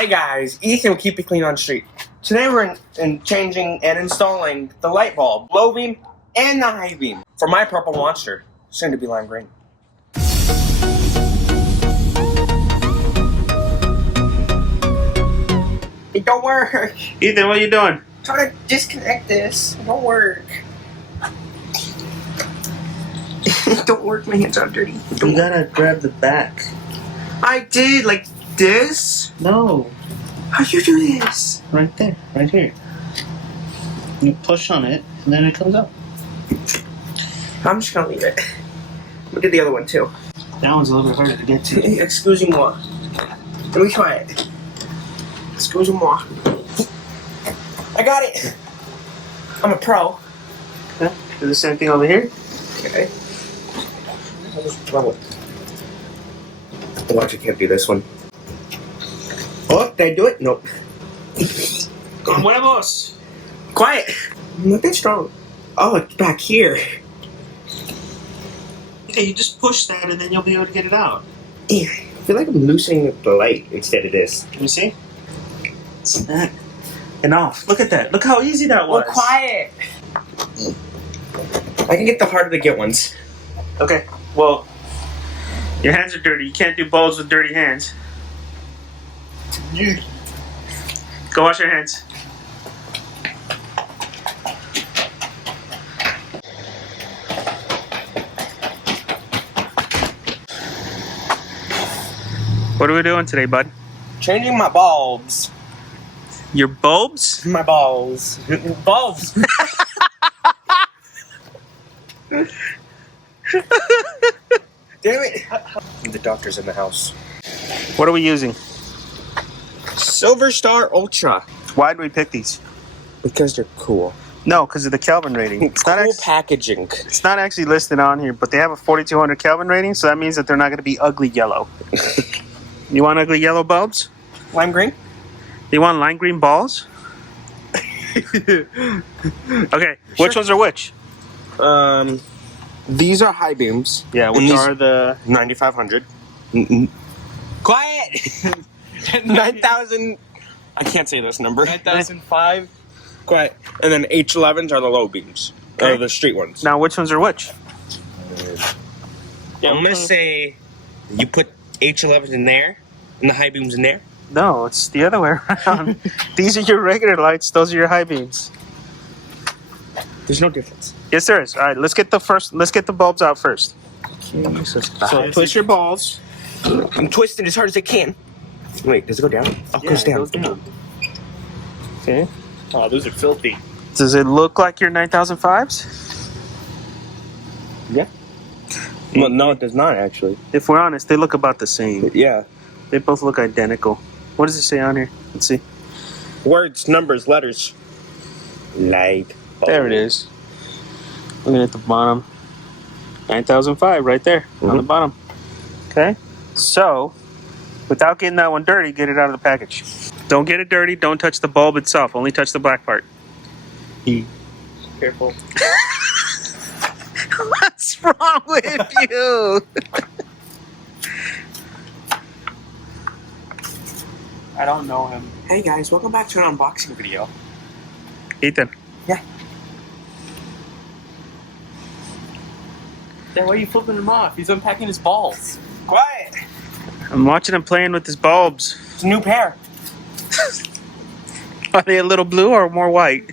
Hey guys, Ethan will keep it clean on the street. Today we're changing and installing the light bulb, low beam, and the high beam for my purple monster, soon to be lime green. It don't work. Ethan, what are you doing? Trying to disconnect this. It don't work. It don't work. My hands are dirty. You gotta grab the back. I did, like this? No. How'd you do this? Right there. Right here. You push on it, and then it comes up. I'm just gonna leave it. We'll do the other one too. That one's a little bit harder to get to. Excusez-moi. Let me try it. Excusez-moi. I got it. I'm a pro. Okay. Do the same thing over here. Okay. Watch, I can't do this one. Oh, did I do it? Nope. Con huevos. Quiet. Not that strong. Oh, it's back here. Okay, you just push that, and then you'll be able to get it out. Yeah, I feel like I'm loosening the light instead of this. Can you see? It's that. And off. Look at that. Look how easy that was. Oh, quiet. I can get the harder to get ones. Okay, well, your hands are dirty. You can't do bulbs with dirty hands. Go wash your hands. What are we doing today, bud? Changing my bulbs. Your bulbs? My balls. Bulbs. Damn it. The doctor's in the house. What are we using? Silver Star Ultra. Why do we pick these? Because they're cool. No, because of the Kelvin rating. It's Cool not packaging. It's not actually listed on here, but they have a 4200 Kelvin rating, so that means that they're not going to be ugly yellow. You want ugly yellow bulbs? Lime green? You want lime green balls? Okay, which ones are which? These are high beams. Yeah, which are the 9500. Quiet. 9,000. I can't say this number. 9,005. Quiet. And then H11s are the low beams. Okay. Or the street ones. Now, which ones are which? I'm gonna say you put H11s in there and the high beams in there. No, it's the other way around. These are your regular lights. Those are your high beams. There's no difference. Yes, there is. All right, let's get the bulbs out first. Okay, So twist your balls. I'm twisting as hard as I can. Wait, does it go down? Oh, it goes down. Okay. Oh, those are filthy. Does it look like your 9005s? Yeah. Well, no, it does not actually. If we're honest, they look about the same. Yeah. They both look identical. What does it say on here? Let's see. Words, numbers, letters. Light. There it is. Looking at the bottom. 9005 right there on the bottom. Okay. So, without getting that one dirty, get it out of the package. Don't get it dirty. Don't touch the bulb itself. Only touch the black part. Careful. What's wrong with you? I don't know him. Hey guys, welcome back to an unboxing video. Ethan. Yeah. Then why are you flipping him off? He's unpacking his balls. Quiet. I'm watching him playing with his bulbs. It's a new pair. Are they a little blue or more white?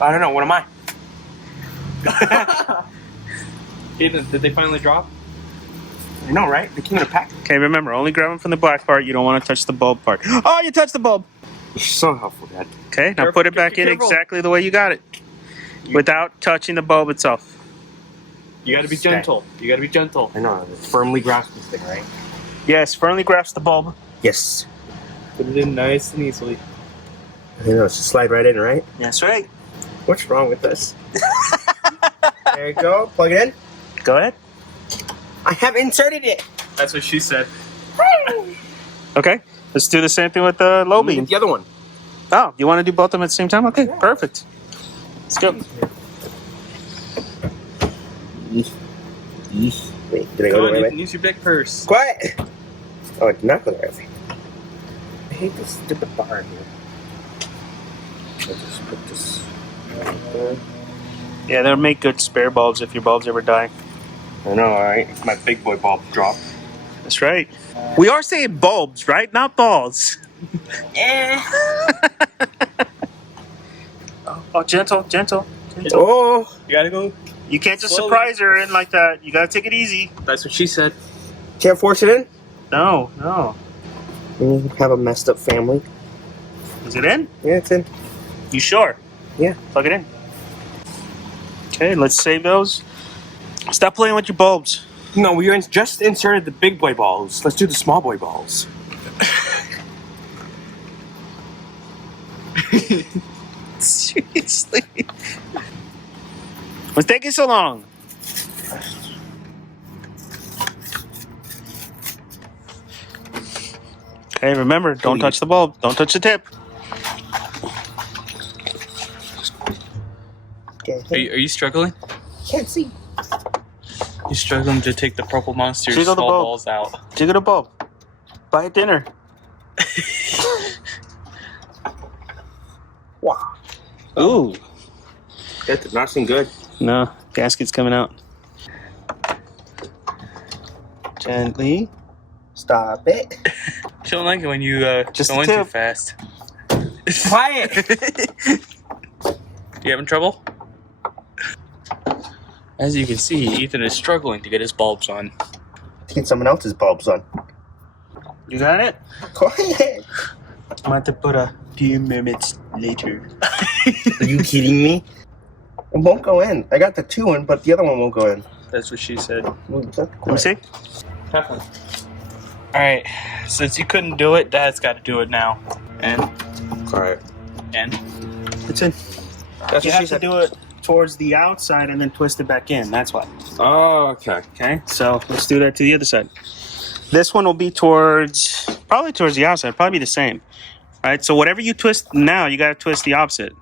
I don't know. What am I? Ethan, did they finally drop? I know, right? They came in a pack. Okay, remember, only grab them from the black part. You don't want to touch the bulb part. Oh, you touched the bulb. You're so helpful, Dad. Okay, now Careful, put it back in careful. exactly the way you got it. Without touching the bulb itself. You gotta be gentle. You gotta be gentle. I know. Firmly grasp this thing, right? Yes, firmly grasp the bulb. Yes. Put it in nice and easily. I know. It's just slide right in, right? That's right. What's wrong with this? There you go. Plug it in. Go ahead. I have inserted it. That's what she said. Okay, let's do the same thing with the low beam. The other one. Oh, you want to do both of them at the same time? Okay, perfect. Let's go. Wait, did I Come go on, the right you way? can use your big purse. Quiet! Oh, I did not go the right way. hate this stupid bar in here. I'll just put this right there. Yeah, they'll make good spare bulbs if your bulbs ever die. I know, alright? My big boy bulb dropped. That's right. We are saying bulbs, right? Not balls. Oh, gentle. Oh! You gotta go. You can't just Slowly. surprise her in like that. You gotta take it easy. That's what she said. Can't force it in? No. You have a messed up family. Is it in? Yeah, it's in. You sure? Yeah. Plug it in. Okay, let's save those. Stop playing with your bulbs. No, we just inserted the big boy balls. Let's do the small boy balls. Seriously? What's taking so long? Okay, remember, don't touch the bulb. Don't touch the tip. Are you struggling? Can't see. You struggling to take the purple monster's Jiggle the small bulb. balls out. Jiggle the bulb. Buy a dinner. Wow. Ooh. That did not seem good. No, gasket's coming out. Gently. Stop it. I don't like it when you Just go in a too tip. fast. Quiet. You having trouble? As you can see, Ethan is struggling to get his bulbs on. Get someone else's bulbs on. You got it? Quiet. I'm going to put a few minutes later. Are you kidding me? It won't go in. I got the 2 in, but the other one won't go in. That's what she said. Let me see. Have fun. Alright, since you couldn't do it, Dad's got to do it now. And Quiet. It's in. That's You what have she to said. do it towards the outside and then twist it back in. That's why. Oh, okay. Okay, so let's do that to the other side. This one will be probably towards the outside. Probably be the same. All right, so whatever you twist now, you got to twist the opposite.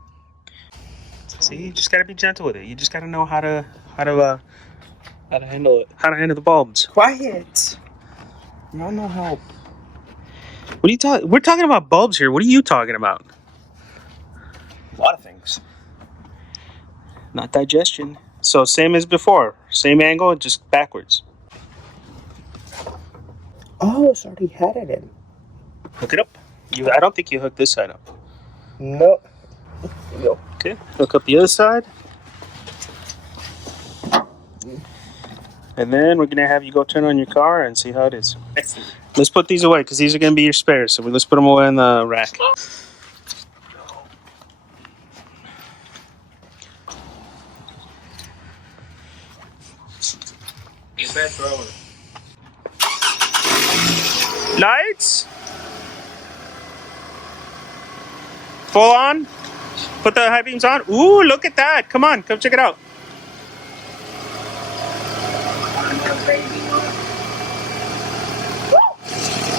See, you just got to be gentle with it. You just got to know how to how to handle it. handle the bulbs. Quiet. No help. What are you talking? We're talking about bulbs here. What are you talking about? A lot of things. Not digestion. So same as before. Same angle, just backwards. Oh, it's already had it in. Hook it up. I don't think you hooked this side up. No. No. Okay, hook up the other side. And then we're gonna have you go turn on your car and see how it is. Let's put these away because these are gonna be your spares. So let's put them away in the rack. It's bad throwing. Lights. Full on. Put the high beams on. Ooh, look at that. Come on, come check it out.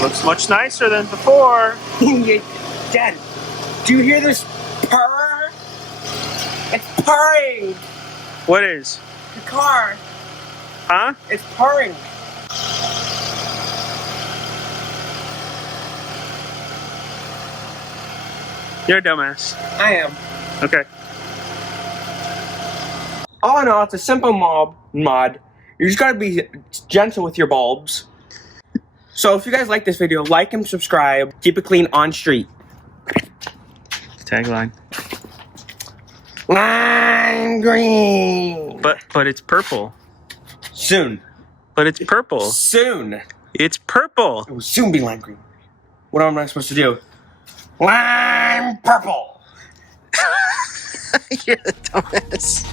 Looks much nicer than before. Dad, do you hear this purr? It's purring. What is? The car. Huh? It's purring. You're a dumbass. I am. Okay. All in all, it's a simple mod. You just gotta be gentle with your bulbs. So if you guys like this video, like and subscribe. Keep it clean on street. Tagline. Lime green. But it's purple. Soon. But it's purple. Soon. It's purple. It will soon be lime green. What am I supposed to do? Lime purple. You're the dumbass.